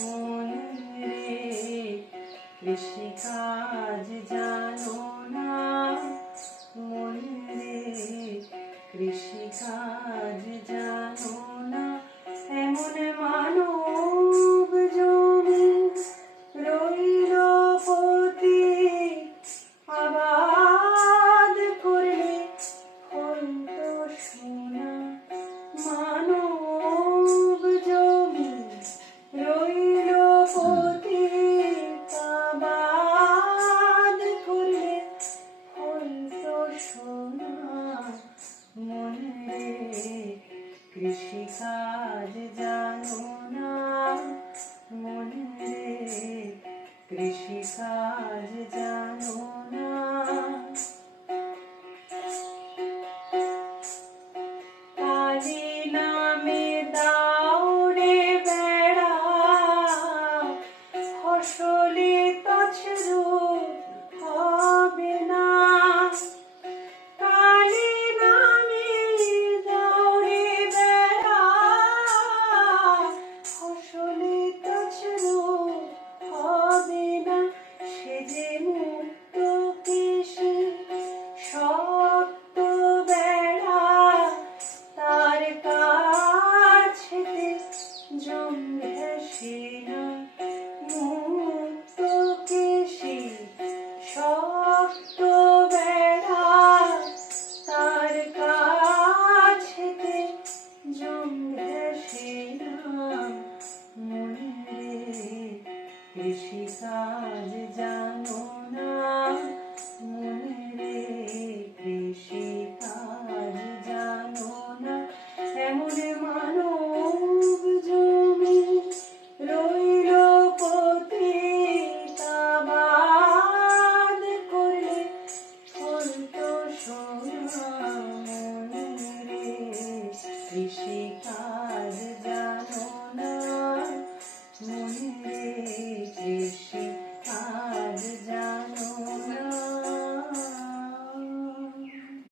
মন রে কৃষিকাজ জানো না, মন রে কৃষিকাজ জানো না। এমন মানব জমি রইল পতি, আবাদ করলে হইতো সোনা। মানব জমি রইল পতি, আবাদ করলে হইতো সোনা। মন রে কৃষিকাজ জানো না, মন রে কৃষিকাজ জানো না। কালী নামে দাউড়ে বেড়া, ফসলে তছরূপ হবে না। কালী নামে দাউড়ে বেড়া, ফসলে তছরূপ হবে না। সে যে মুক্ত কেশী সত্য বেড়া, তার কাছেতে জমে না। মুক্ত কেশী সত্য বেড়া, তার কাছেতে জমে না। মন রে কৃষিকাজ জানো না, মন রে কৃষিকাজ জানো না। এমন মানব জমি রইল পতি, আবাদ করলে হইতো সোনা। মন রে কৃষি